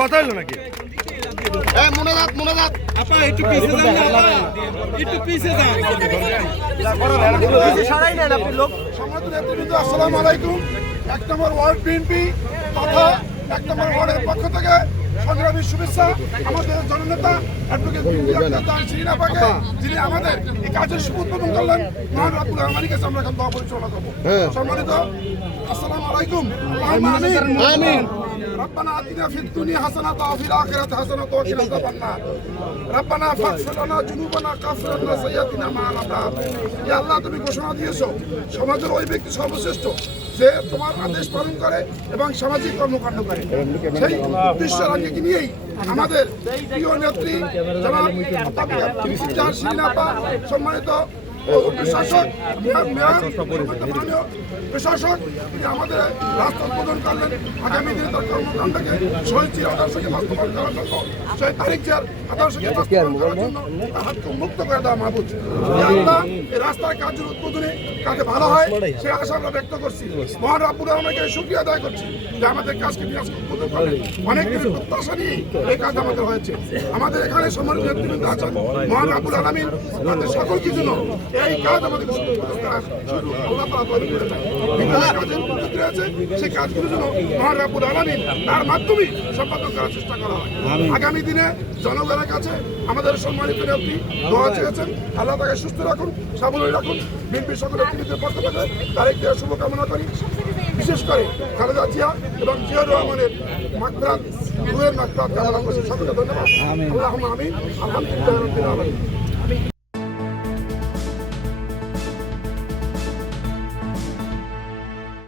কথা হলো নাকি? আসসালামু আলাইকুম। 1 নম্বর ওয়ার্ড বিএনপি তথা 1 নম্বর ওয়ার্ডের পক্ষ থেকে সংগ্রামী শুভেচ্ছা আমাদের জননেতা অ্যাডভোকেট শিরিন আপাকে, যিনি আমাদের এই কাজের শুভ উদ্বোধন করলেন। মহান রব্বুল আলামিনের কাছে আমরা এখন দোয়া পরিচালনা করব। সম্মানিত আসসালামু আলাইকুম। আমিন। ربنا آتنا في الدنيا حسنة وفي الآخرة حسنة وقنا عذاب النار ربنا فاغفر لنا ذنوبنا وكفر عنا سيئاتنا مع الأبرار। ইয়া আল্লাহ, তুমি ঘোষণা দিয়েছো সমাজের ওই ব্যক্তি সর্বশ্রেষ্ঠ যে তোমার আদেশ পালন করে এবং সামাজিক কর্মকাণ্ড করে। সেই উদ্দেশ্যের আঙ্গিকে নিয়েই আমাদের প্রিয় নেত্রী জনাব শিরিন আপা, সম্মানিত প্রশাসক প্রশাসক আমাদের রাস্তা উদ্বোধন করলেন। আগামী দিনে তার কর্মকাণ্ডকে শহীদ আদর্শকে বাস্তবায়ন করার জন্য, শহীদ তারিখ জিয়ার আদর্শকে বাস্তবায়ন করার জন্য তার হাতকে মুক্ত করে দেওয়া মাহবুব। এই রাস্তার কাজের উদ্বোধনে কাজে ভালো হয় সে আশা আমরা ব্যক্ত করছি। মহান রব্বুল আলামিনকে শুকরিয়া আদায় করছি যে আমাদের কাজকে বিরাজ উদ্বোধন করলেন। অনেক দিনের প্রত্যাশা নিয়ে এই কাজ আমাদের হয়েছে। আমাদের এখানে সম্মানিত নেতৃবৃন্দ আছেন। মহান রব্বুল আলামিন তাদের সকল কিছু এই কাজ আমাদের আল্লাহ তাআলা তৈরি করে দেয়। কাজের পদ্ধতি রয়েছে, সেই কাজগুলোর জন্য মহান রব্বুল আলামিন তার মাধ্যমে সম্পাদন করার চেষ্টা করা হয়। আগামী দিনে জনগণের কাছে আমাদের সম্মানিত নেত্রী দোয়া চেয়েছেন, আল্লাহ তাকে সুস্থ রাখুন, সাবলীল রাখুন। বিএনপির সকল নেতৃত্বের পক্ষ থেকে তারেক জিয়ার শুভকামনা করি। বিশেষ করে খালেদা জিয়া এবং জিয়াউর রহমানের মাগফিরাত, রুহের মাগফিরাত কামনা করছি। সকলকে ধন্যবাদ। আল্লাহুম্মা আমিন। আলহামদুলিল্লাহি রাব্বিল আলামিন।